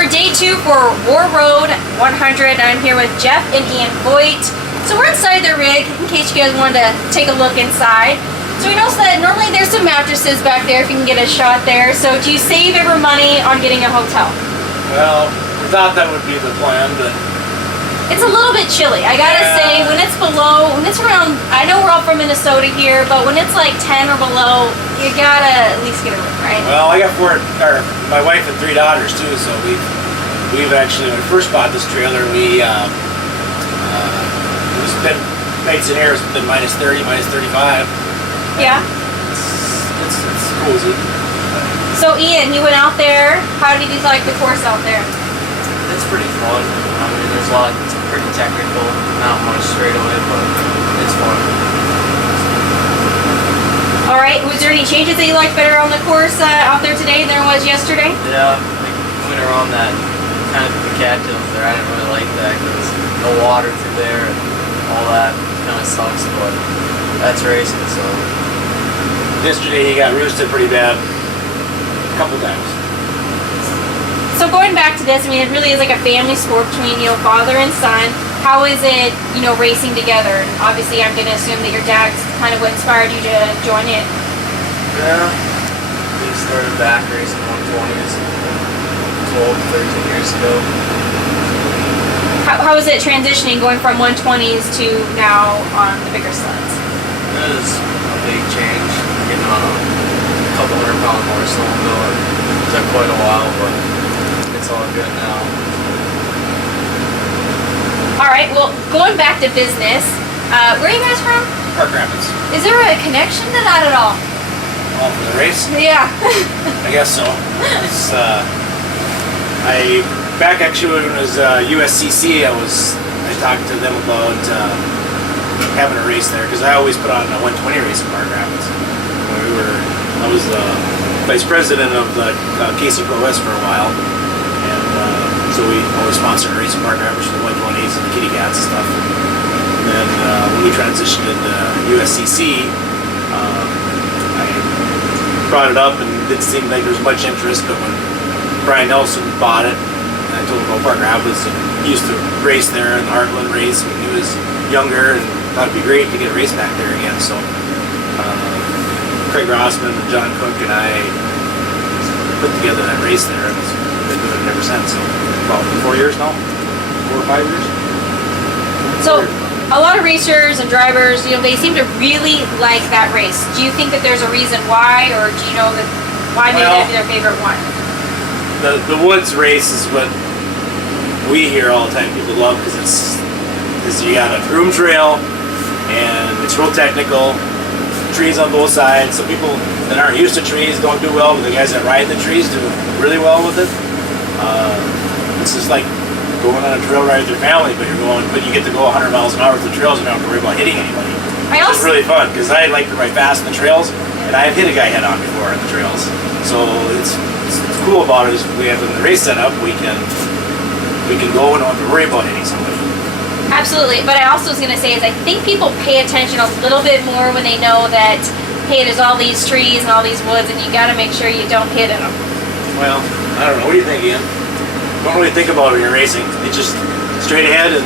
we're day 2 for Warroad 100. I'm here with Jeff and Ian Voigt. So we're inside the rig, in case you guys wanted to take a look inside. So we noticed that normally there's some mattresses back there if you can get a shot there. So do you save ever money on getting a hotel? Well, we thought that would be the plan, but it's a little bit chilly. I gotta say, when it's around, I know we're all from Minnesota here, but when it's like 10 or below, you gotta at least get a room, right? Well, I got my wife and 3 daughters too, so we've actually, when we first bought this trailer, it's been nights in here, it's been minus 30, minus 35. Yeah. It's cozy. So Ian, you went out there. How did you like the course out there? It's pretty fun. I mean, there's a lot. It's pretty technical. Not much straightaway, but it's fun. All right. Was there any changes that you liked better on the course out there today than there was yesterday? Yeah, like going around that kind of the cattails there. I didn't really like that because no water through there and all that kind of sucks. But that's racing, so. Yesterday he got roosted pretty bad. A couple times. So going back to this, I mean, it really is like a family sport between, father and son. How is it, racing together? And obviously, I'm going to assume that your dad's kind of what inspired you to join in. Yeah, we started back racing 120s 12, 13 years ago. How is it transitioning, going from 120s to now on the bigger sleds? It was a big change, getting on a couple £100 more cylinder. It took quite a while, but it's all good now. All right, well, going back to business, where are you guys from? Park Rapids. Is there a connection to that at all? All for the race? Yeah. I guess so. It's, back actually when it was USXC, I talked to them about having a race there because I always put on a 120 race in Park Rapids. I was the vice president of the KC Pro West for a while, and so we always sponsored a race in Park Rapids for the 120s and the kitty cats and stuff. And then when we transitioned into USXC, I brought it up and it didn't seem like there was much interest, but when Brian Nelson bought it, and I told him about Park Rapids, and he used to race there in the Heartland race when he was younger, and thought it'd be great to get a race back there again. So Craig Rossman and John Cook and I put together that race there, and we've been doing it ever since. So about 4 years now, 4 or 5 years. So a lot of racers and drivers, they seem to really like that race. Do you think that there's a reason why, or do you know that why maybe that'd be their favorite one? The woods race is what we hear all the time people love because you got a broom trail and it's real technical, trees on both sides. So people that aren't used to trees don't do well, but the guys that ride the trees do really well with it. It's just like going on a trail ride with your family, but you get to go 100 miles an hour with the trails and you don't have to worry about hitting anybody. It's really fun because I like to ride fast in the trails, and I've hit a guy head on before in the trails. So it's cool about it is we have in the race setup, we can go and don't have to worry about hitting somebody. Absolutely, but I also was going to say is I think people pay attention a little bit more when they know that, hey, there's all these trees and all these woods, and you got to make sure you don't hit in them. Well, I don't know. What do you think, Ian? Don't really think about it when you're racing. It's just straight ahead and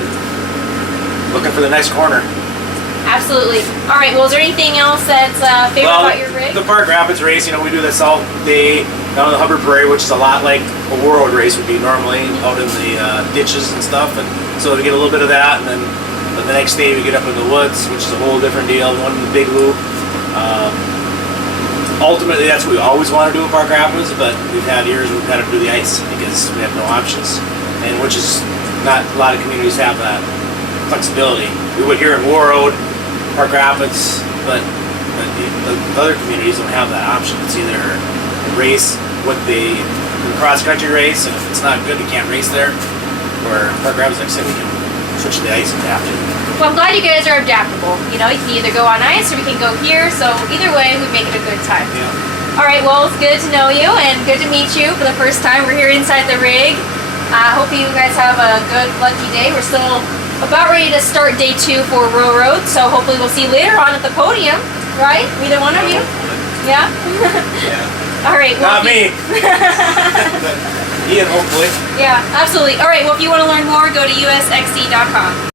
looking for the next corner. Absolutely. All right. Well, is there anything else that's favorite about your rig? The Park Rapids race, we do this all day down in the Hubbard Prairie, which is a lot like a Warroad race would be normally out in the ditches and stuff. And so we get a little bit of that, and then the next day we get up in the woods, which is a whole different deal. One in the big loop. Ultimately, that's what we always want to do in Park Rapids, but we've had years we've had to do the ice because we have no options, and which is not a lot of communities have that flexibility. We would here in Warroad, Park Rapids, but the other communities don't have that option. It's either a race cross-country race, and if it's not good, you can't race there. Or Park Rapids, like I said, we can switch to the ice if we have to. Well, I'm glad you guys are adaptable. You can either go on ice or we can go here. So either way, we make it a good time. Yeah. All right. Well, it's good to know you and good to meet you for the first time. We're here inside the rig. Hope you guys have a good, lucky day. We're still about ready to start day 2 for Warroad. So hopefully we'll see you later on at the podium, right? Either one of you? Yeah? Yeah. All right. Well, Not me. But Ian, hopefully. Yeah, absolutely. All right. Well, if you want to learn more, go to usxc.com.